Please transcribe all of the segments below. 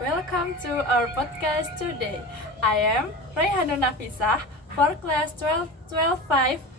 welcome to our podcast today. I am Rayhanun Nafisah for class 12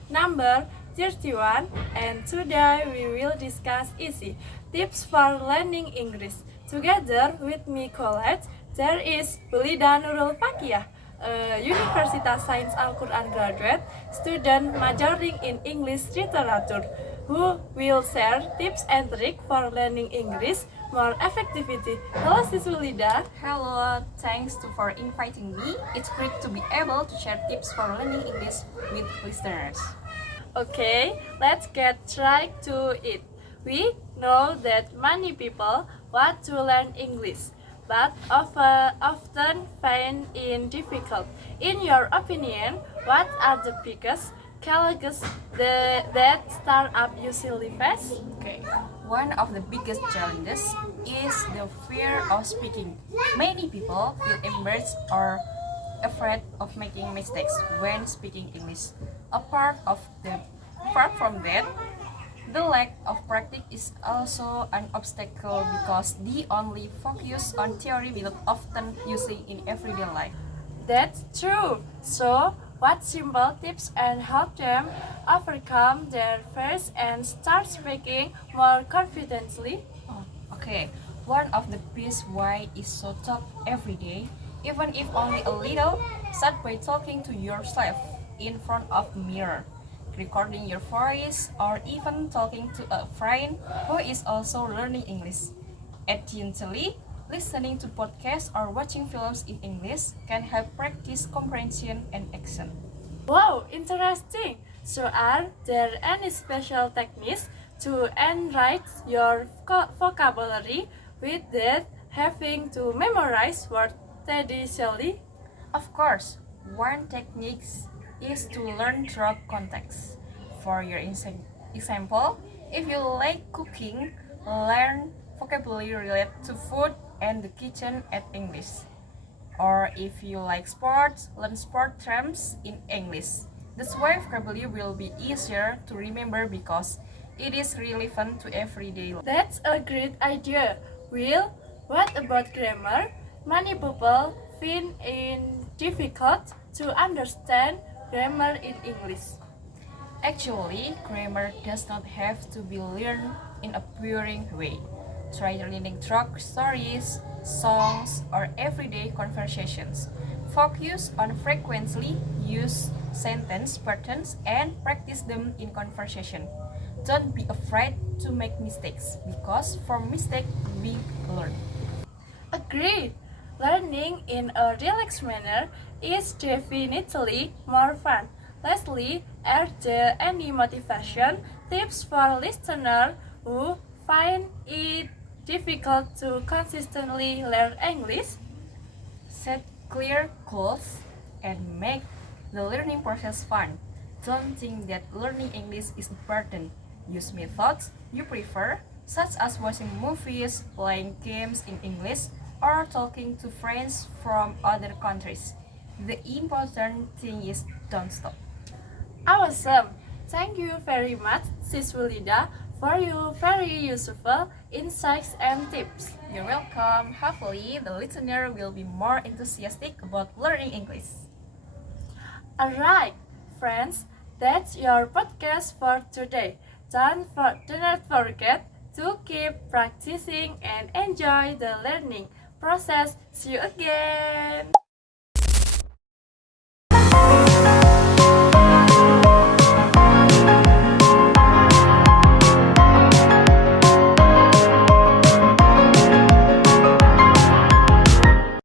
number 31, and today we will discuss easy tips for learning English. Together with me college, there is Belida Nurul Fakiyah, a Universitas Sains Al-Quran graduate student majoring in English literature, who will share tips and tricks for learning English more effectively. Hello, Sis Belida. Hello, thanks for inviting me. It's great to be able to share tips for learning English with listeners. Okay, let's get right to it. We know that many people want to learn English, but often find it difficult. In your opinion, what are the biggest challenges that startup usually face? Okay. One of the biggest challenges is the fear of speaking. Many people feel embarrassed or afraid of making mistakes when speaking English. Apart from that, the lack of practice is also an obstacle because they only focus on theory without often using in everyday life. That's true. So, what simple tips and help them overcome their fears and start speaking more confidently? Okay, one of the best why is so talk every day, even if only a little. Start by talking to yourself in front of mirror, recording your voice, or even talking to a friend who is also learning English. Additionally, listening to podcasts or watching films in English can help practice comprehension and action. Wow, interesting. So, are there any special techniques to enrich your vocabulary without having to memorize words tediously? Of course, one technique is to learn through context. For your example, if you like cooking, learn vocabulary related to food and the kitchen at English. Or if you like sports, learn sport terms in English. This way vocabulary will be easier to remember because it is relevant to everyday life. That's a great idea. Will, what about grammar? Many people find it difficult to understand grammar in English. Actually, grammar does not have to be learned in a boring way. Try learning through stories, songs, or everyday conversations. Focus on frequently used sentence patterns and practice them in conversation. Don't be afraid to make mistakes because from mistakes we learn. Agree. Learning in a relaxed manner is definitely more fun. Lastly, are there any motivation tips for listeners who find it difficult to consistently learn English? Set clear goals and make the learning process fun. Don't think that learning English is a burden. Use methods you prefer, such as watching movies, playing games in English, or talking to friends from other countries. The important thing is don't stop. Awesome! Thank you very much, Sis Wulida, for your very useful insights and tips. You're welcome. Hopefully, the listener will be more enthusiastic about learning English. Alright, friends, that's your podcast for today. Do not forget to keep practicing and enjoy the learning process. See you again!